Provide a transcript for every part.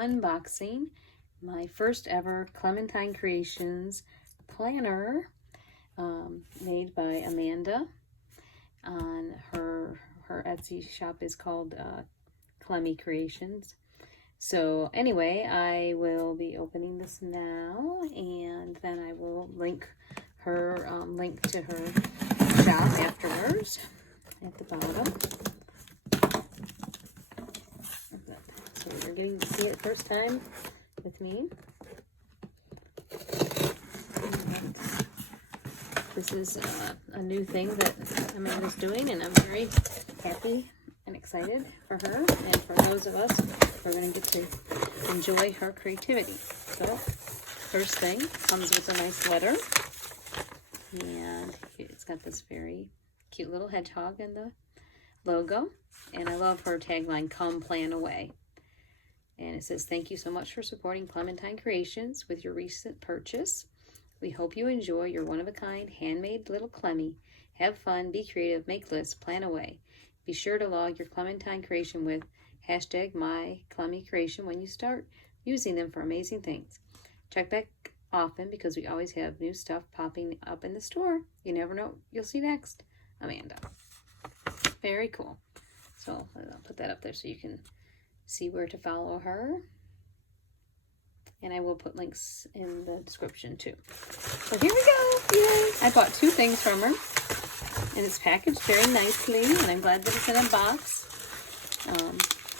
unboxing my first ever Clementine Creations planner made by Amanda. On her Etsy shop is called ClemieCreations. So anyway, I will be opening this now, and then I will link to her shop afterwards at the bottom. So you're getting to see it first time with me. And this is a new thing that Amanda's doing, and I'm very happy and excited for her and for those of us who are going to get to enjoy her creativity. So first thing comes with a nice letter, and it's got this very cute little hedgehog in the logo, and I love her tagline, "Come Plan Away." And it says, "Thank you so much for supporting Clementine Creations with your recent purchase. We hope you enjoy your one-of-a-kind handmade little Clemie. Have fun, be creative, make lists, plan away. Be sure to log your Clementine creation with #myClemieCreation when you start using them for amazing things. Check back often because we always have new stuff popping up in the store. You never know what you'll see next. Amanda." Very cool. So I'll put that up there so you can see where to follow her. And I will put links in the description too. So here we go. Yay! I bought 2 things from her. And it's packaged very nicely. And I'm glad that it's in a box.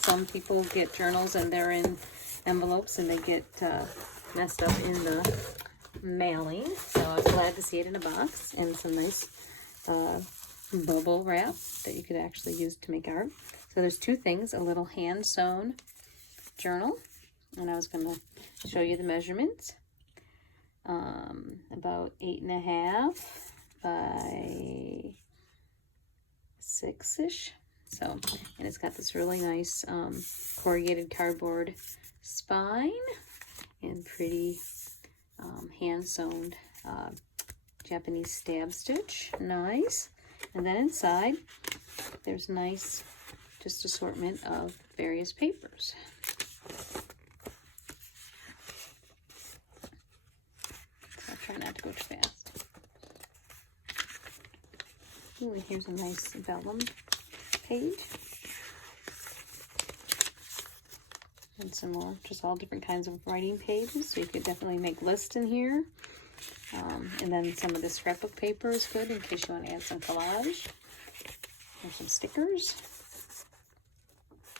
Some people get journals and they're in envelopes and they get messed up in the mailing. So I'm glad to see it in a box. And some nice bubble wrap that you could actually use to make art. So there's 2 things. A little hand-sewn journal. And I was going to show you the measurements. About 8.5 by 6-ish. So, and it's got this really nice corrugated cardboard spine and pretty hand-sewn Japanese stab stitch. Nice. And then inside, there's nice just assortment of various papers. I'll try not to go too fast. Ooh, and here's a nice vellum page. And some more, just all different kinds of writing pages. So you could definitely make lists in here. And then some of the scrapbook paper is good in case you want to add some collage. There's some stickers.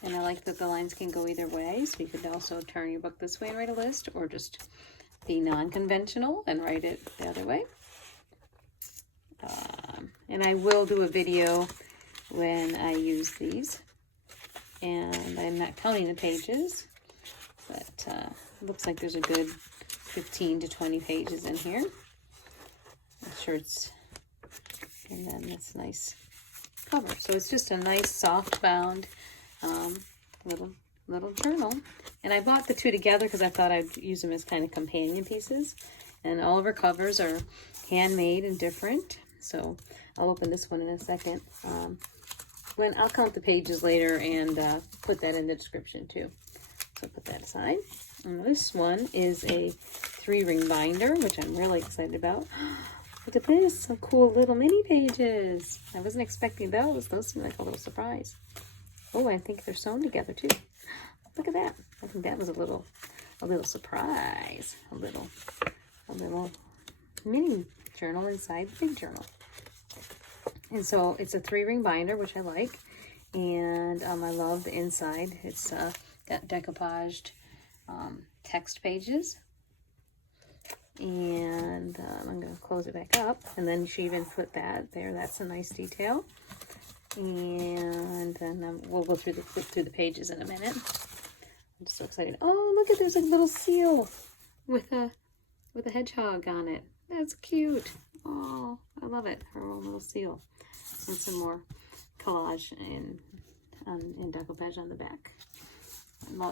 And I like that the lines can go either way. So you could also turn your book this way and write a list, or just be non-conventional and write it the other way. And I will do a video when I use these. And I'm not counting the pages, but it looks like there's a good 15 to 20 pages in here. I'm sure it's, and then this nice cover. So it's just a nice soft bound little journal. And I bought the 2 together because I thought I'd use them as kind of companion pieces. And all of her covers are handmade and different. So I'll open this one in a second. When I'll count the pages later and put that in the description too. So put that aside. And this one is a 3-ring binder, which I'm really excited about. Look at this, some cool little mini pages. I wasn't expecting those. Those seem like a little surprise. Oh, I think they're sewn together too. Look at that. I think that was a little surprise. A little mini journal inside the big journal. And so it's a 3-ring binder, which I like. And I love the inside. It's got decoupaged text pages. And I'm going to close it back up. And then she even put that there. That's a nice detail. And then we'll go flip through the pages in a minute. I'm just so excited. Oh, look at, there's a little seal with a hedgehog on it. That's cute. Oh, I love it. Her own little seal. And some more collage and decoupage on the back.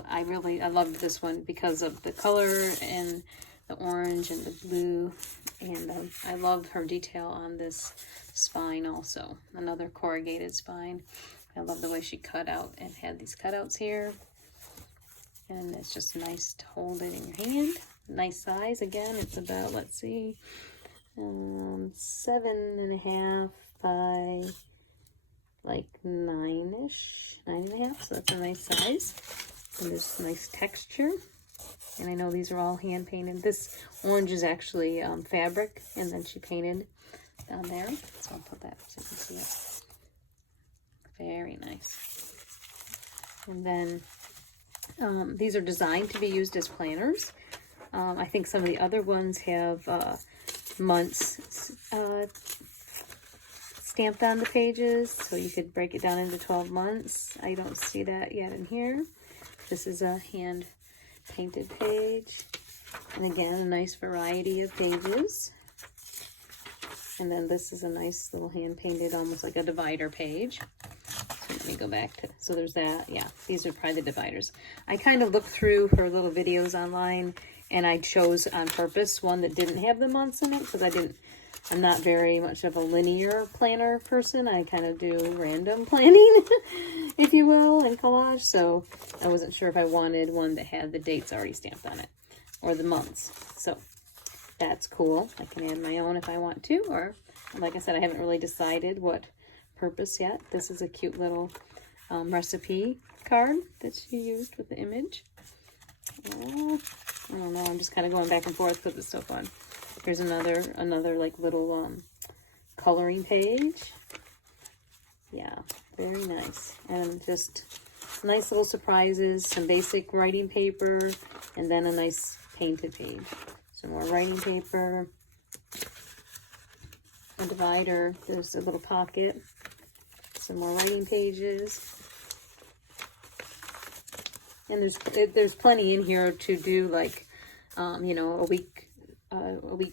I loved this one because of the color and the orange and the blue. And I love her detail on this spine also. Another corrugated spine. I love the way she cut out and had these cutouts here. And it's just nice to hold it in your hand. Nice size. Again, it's about, let's see, 7.5 by like 9-ish, 9.5. So that's a nice size. And there's nice texture. And I know these are all hand painted. This orange is actually fabric, and then she painted down there. So I'll put that so you can see it. Very nice. And then these are designed to be used as planners. I think some of the other ones have months stamped on the pages, so you could break it down into 12 months. I don't see that yet in here. This is a hand painted page, and again a nice variety of pages. And then this is a nice little hand painted, almost like a divider page. So let me go back to, so there's that. Yeah, these are probably the dividers. I kind of looked through her little videos online, and I chose on purpose one that didn't have the months in it, because I'm not very much of a linear planner person. I kind of do random planning, if you will, and collage. So I wasn't sure if I wanted one that had the dates already stamped on it, or the months. So that's cool. I can add my own if I want to, or like I said, I haven't really decided what purpose yet. This is a cute little recipe card that she used with the image. I don't know, I'm just kind of going back and forth because it's so fun. Here's another like little coloring page. Yeah, very nice. And just nice little surprises, some basic writing paper, and then a nice painted page. Some more writing paper, a divider, there's a little pocket, some more writing pages. And there's plenty in here to do, like, you know, a week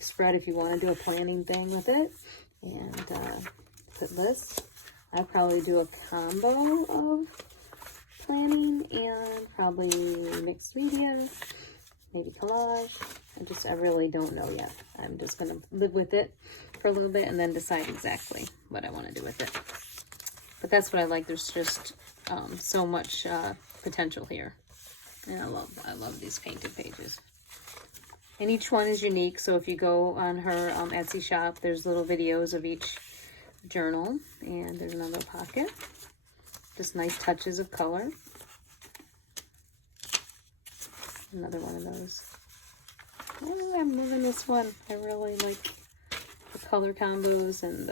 spread if you want to do a planning thing with it. And put this. I'll probably do a combo of planning and probably mixed media, maybe collage. I really don't know yet. I'm just going to live with it for a little bit and then decide exactly what I want to do with it. But that's what I like. There's just so much potential here. And I love these painted pages. And each one is unique. So if you go on her Etsy shop, there's little videos of each journal. And there's another pocket. Just nice touches of color. Another one of those. Oh, I'm loving this one. I really like the color combos and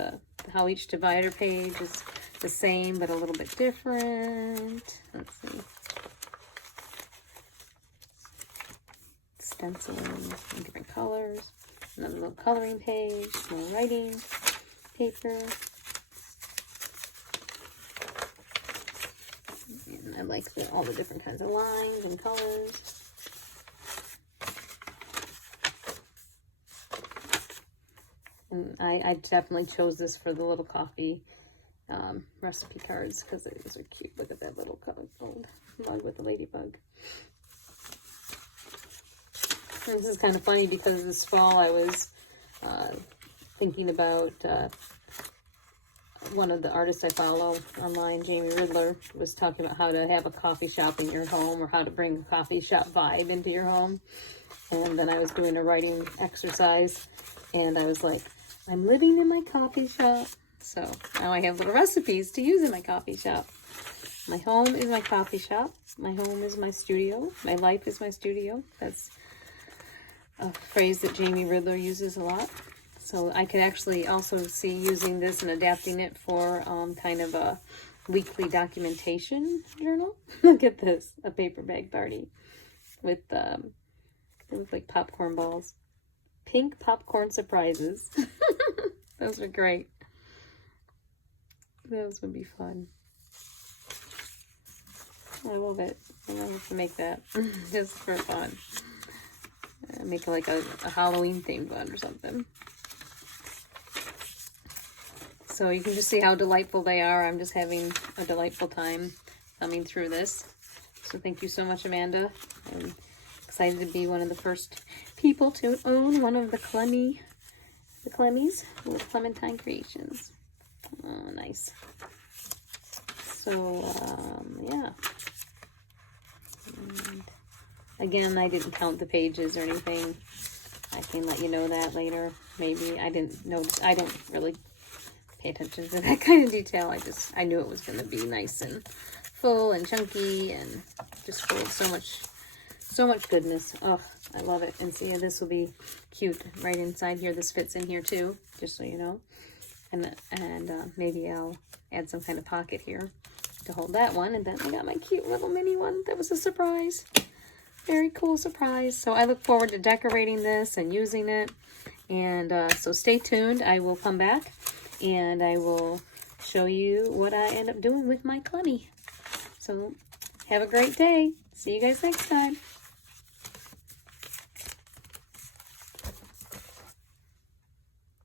how each divider page is the same but a little bit different. Let's see. Stenciling in different colors. Another little coloring page. More writing paper. And I like all the different kinds of lines and colors. And I definitely chose this for the little coffee recipe cards because these are cute. Look at that little colored gold mug with the ladybug. And this is kind of funny because this fall I was thinking about one of the artists I follow online, Jamie Riddler, was talking about how to have a coffee shop in your home or how to bring a coffee shop vibe into your home. And then I was doing a writing exercise and I was like, I'm living in my coffee shop. So now I have little recipes to use in my coffee shop. My home is my coffee shop. My home is my studio. My life is my studio. That's a phrase that Jamie Riddler uses a lot. So I could actually also see using this and adapting it for kind of a weekly documentation journal. Look at this, a paper bag party with, they look like popcorn balls. Pink popcorn surprises. Those are great. Those would be fun. I love it. I love to make that just for fun. Make like a Halloween themed one or something. So you can just see how delightful they are. I'm just having a delightful time thumbing through this. So thank you so much, Amanda. I'm excited to be one of the first people to own one of the Clemies with Clementine Creations. Oh, nice. So, yeah. And Again, I didn't count the pages or anything. I can let you know that later. Maybe I didn't notice. I don't really pay attention to that kind of detail. I knew it was going to be nice and full and chunky and just full of so much goodness. Oh, I love it. And see, this will be cute right inside here. This fits in here too, just so you know. And maybe I'll add some kind of pocket here to hold that one. And then I got my cute little mini one. That was a surprise. Very cool surprise. So I look forward to decorating this and using it. And so stay tuned. I will come back and I will show you what I end up doing with my Clemie. So have a great day. See you guys next time.